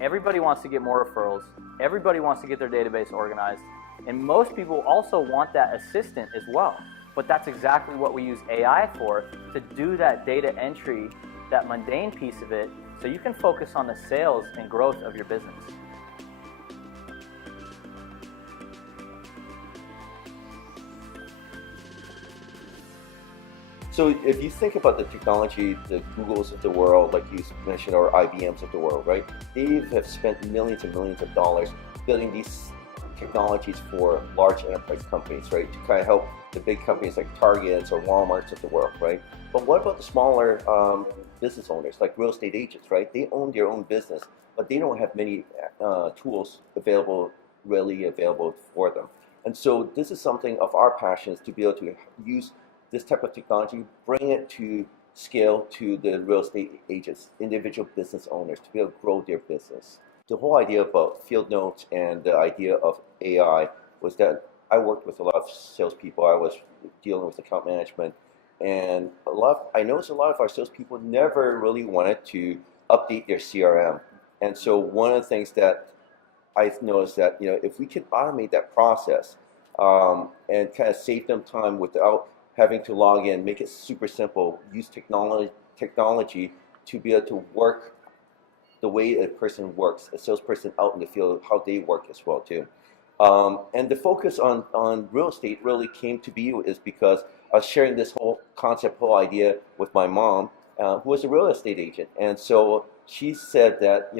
Everybody wants to get more referrals. Everybody wants to get their database organized. And most people also want that assistant as well. But that's exactly what we use AI for, to do that data entry, that mundane piece of it, so you can focus on the sales and growth of your business. So if you think about the technology, the Googles of the world, like you mentioned, or IBMs of the world, right? They have spent millions and millions of dollars building these technologies for large enterprise companies, right? To kind of help the big companies like Targets or Walmarts of the world, right? But what about the smaller business owners, like real estate agents, right? They own their own business, but they don't have many tools readily available for them. And so this is something of our passions, to be able to use this type of technology, bring it to scale to the real estate agents, individual business owners, to be able to grow their business. The whole idea about FieldNotes and the idea of AI was that I worked with a lot of salespeople. I was dealing with account management, and I noticed a lot of our salespeople never really wanted to update their CRM. And so one of the things that I've noticed that, if we can automate that process and kind of save them time without having to log in, make it super simple, use technology to be able to work the way a person works, a salesperson out in the field, how they work as well too. And the focus on real estate really came to be is because I was sharing this whole concept, whole idea with my mom, who was a real estate agent. And so she said that,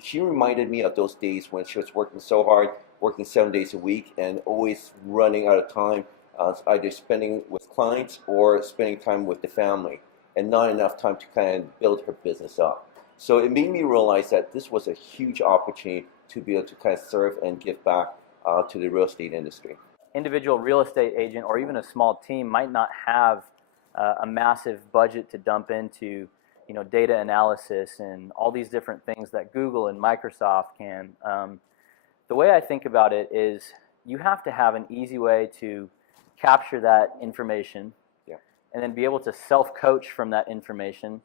she reminded me of those days when she was working so hard, working 7 days a week and always running out of time, either spending with clients or spending time with the family, and not enough time to kind of build her business up. So it made me realize that this was a huge opportunity to be able to kind of serve and give back to the real estate industry. Individual real estate agent or even a small team might not have a massive budget to dump into data analysis and all these different things that Google and Microsoft can. The way I think about it is you have to have an easy way to capture that information, and then be able to self-coach from that information,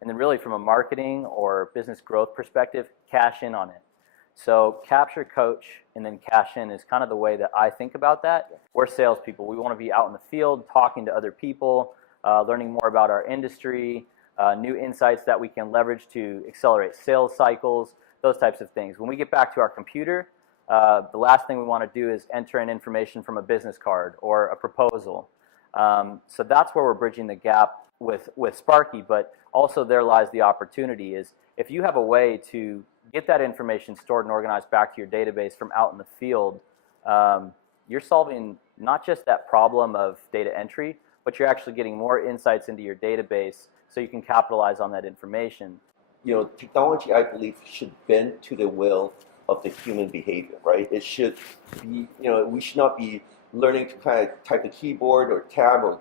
and then really from a marketing or business growth perspective, cash in on it. So capture, coach, and then cash in is kind of the way that I think about that. We're salespeople. We want to be out in the field talking to other people, learning more about our industry, new insights that we can leverage to accelerate sales cycles, those types of things. When we get back to our computer, the last thing we want to do is enter in information from a business card or a proposal. So that's where we're bridging the gap with Sparky, but also there lies the opportunity is if you have a way to get that information stored and organized back to your database from out in the field, you're solving not just that problem of data entry, but you're actually getting more insights into your database so you can capitalize on that information. Technology, I believe, should bend to the will of the human behavior, right? It should be, we should not be learning to kind of type a keyboard or tab or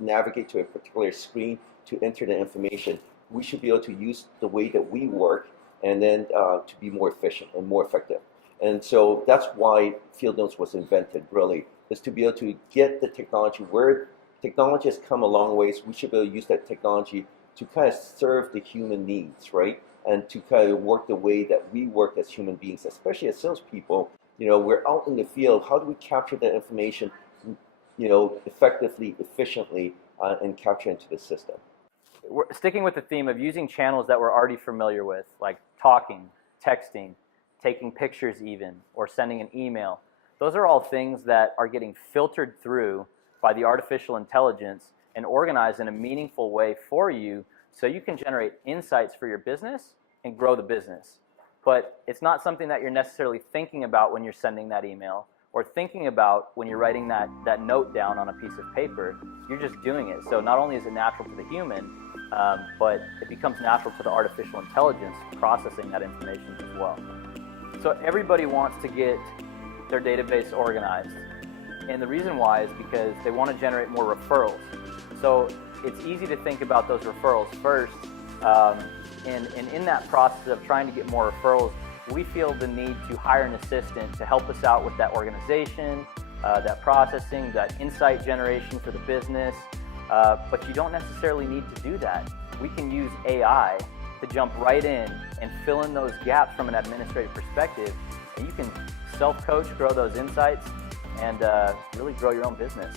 navigate to a particular screen to enter the information. We should be able to use the way that we work and then to be more efficient and more effective. And so that's why FieldNotes was invented, really, is to be able to get the technology where technology has come a long ways. We should be able to use that technology to kind of serve the human needs, right? And to kind of work the way that we work as human beings, especially as salespeople. We're out in the field. How do we capture that information, effectively, efficiently, and capture into the system? We're sticking with the theme of using channels that we're already familiar with, like talking, texting, taking pictures even, or sending an email. Those are all things that are getting filtered through by the artificial intelligence and organized in a meaningful way for you so you can generate insights for your business and grow the business. But it's not something that you're necessarily thinking about when you're sending that email or thinking about when you're writing that note down on a piece of paper. You're just doing it. So not only is it natural to the human, but it becomes natural to the artificial intelligence processing that information as well. So everybody wants to get their database organized. And the reason why is because they want to generate more referrals. So it's easy to think about those referrals first. And in that process of trying to get more referrals, we feel the need to hire an assistant to help us out with that organization, that processing, that insight generation for the business. But you don't necessarily need to do that. We can use AI to jump right in and fill in those gaps from an administrative perspective, and you can self-coach, grow those insights, and really grow your own business.